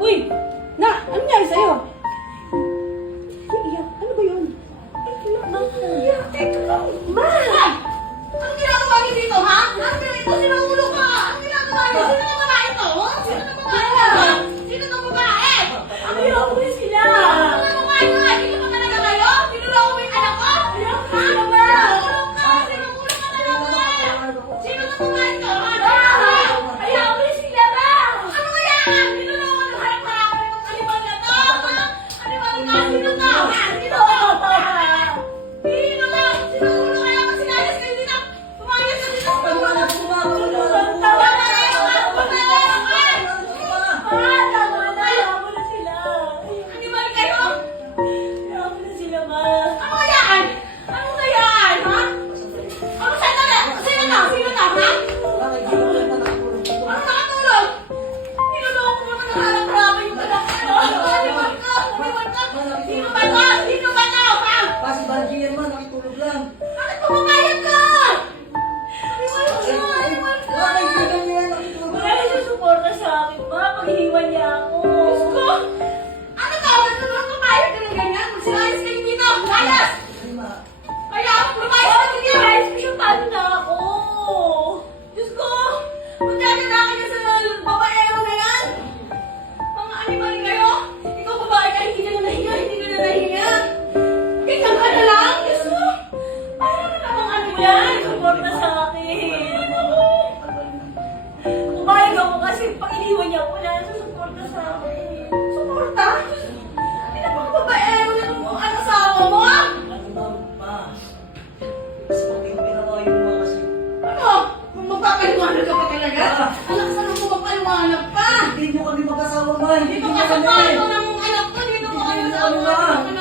Uy! Na! Ano nangyari sa'yo? Iyak. Ano ba yun? Iyak. Teka lang. Ma! Anong ginagawa niyo dito, ha? Ano ganito? Sinuulo ka! Anong ginagawa niyo? Sino na babae to? Sino na babae to? Sino na babae? Ayaw ko rin sila! Ano na babae to? Hindi ba talaga kayo? Sinuloko mo yung anak ko? Ayaw ko Ha? sila, ma! Sinuloko ka! Sinuloko ka talaga! Sino na babae to? Ha? Ayaw ko rin sila, ma! Ano kaya? Sinuloko ng harap-harapan ng animal na to? Ha? Animal ka? Sino to? Ha? Sino to? Sino ka? Sinuulo kaya kasi ayos kayo dito? Pumayos ka dito! Animal kayo? Ano yan? Ano yan? Ha? Ano sa'yo na? Sino to? Sino to? Ha? Ano nakatulog? Niloloko mo na harap-harapan yung anak ko. Animal ka? Animal ka? Sino ba to? Sino ba to? Ha? Kasi Banjian man, nakitulog lang. Bakit pumamayag ka? Animal ka? Animal ka? Nakaibigan niya yan, nakitulog lang. Diyos ko! Ano to? Ba't naman pumayag ka ng ganyan? Magsilayas kayo dito! Layas! Ay, ma. Kaya ako pumayag ka dito! Diyos ko! Magdadala ka sa babaero na yan! Mga animal kayo! Ikaw babae ka, hindi ka na nahinga, hindi ka na nahinga! Ganyan ka na lang! Diyos ko! Ano na namang ano yan? Suporta? Hindi na pang babaero yung ang asawa mo, ah! Ano ba, ma? Mas matimpi na kayo, ma, kasi Ano? Magpapaliwanag ka pa talaga? Anak, saan mo magpaliwanag pa? hindi nyo kami mag-asawa, ma. Hindi Hindi mo nyo kasama kami. ng anak ko, dito mo kayo sa Hindi mo kami, ma. anak